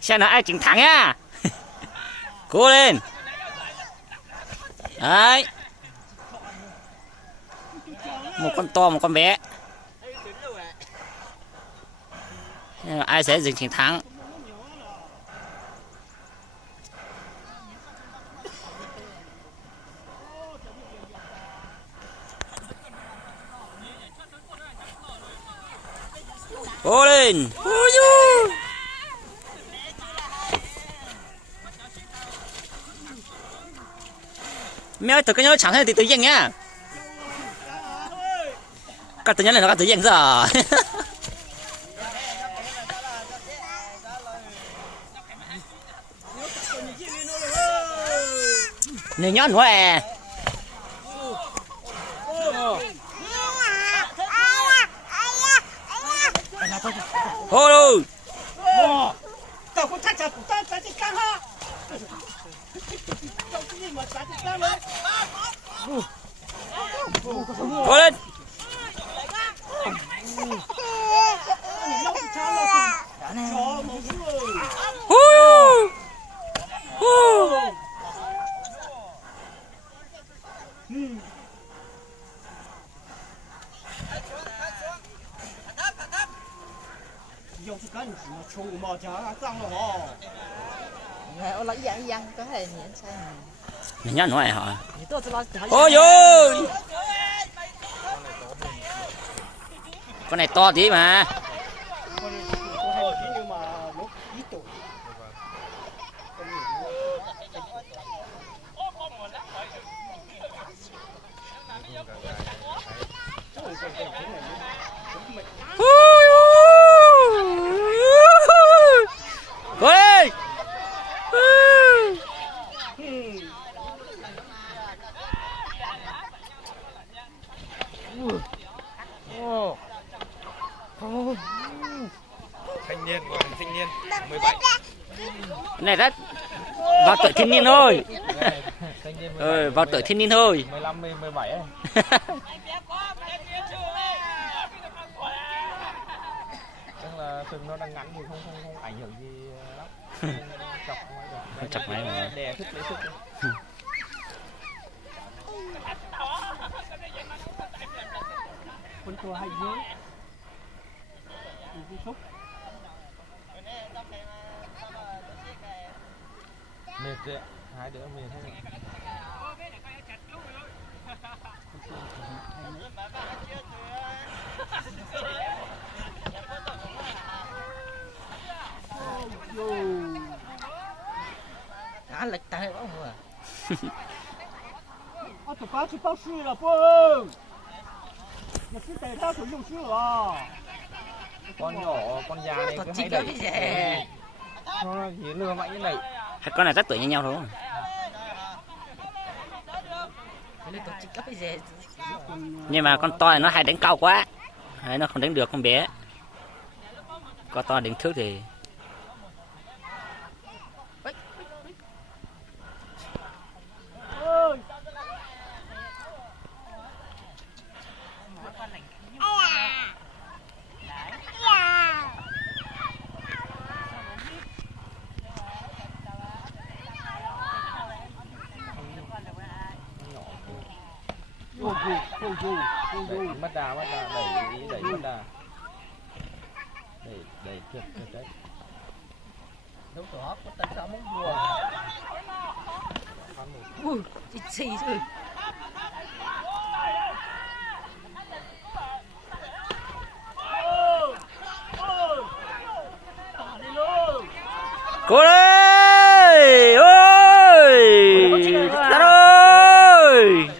Xem là ai chiến thắng nhá. Cố lên. Đấy. Một con to, một con bé. Ai sẽ giành chiến thắng? Cố lên. Mẹ thử cái nhớ chẳng hay thì tự nhiên nhá. Các tự nhiên này nó tự nhiên rồi. Này nhón quá à. Hô luôn. Cố lên. Mình nhớ nói hả? Ôi ôi. Con này to tí mà. Ôi. Thanh niên, gọi là thanh niên 17. Này rất vào tuổi thanh niên thôi. Vào tuổi thanh niên thôi. 15 17 ấy. Tức là sừng nó đang ngắn thì không ảnh hưởng gì lắm. Không chọc máy mà. Đè thức lấy sức. Con tua hay dưới. Mệt đấy, hai đứa mệt hết. Cá lệch tay bóng rồi. tụi cá chỉ bao suy là bơ. Nhà sư tề ta cũng dùng sư à. Con nhỏ, con già này cứ hay đẩy. Nó chỉ lừa mạnh như này. Hai con này rất tuổi như nhau thôi. Nhưng mà con to này nó hay đánh cao quá. Đấy, nó không đánh được con bé. Con to đánh thước thì Mất đà, đẩy mất đà. Đẩy trượt đấy. Đúng rồi, có tay sao muốn đùa. Xì rồi. cố lên ôi ra ơi.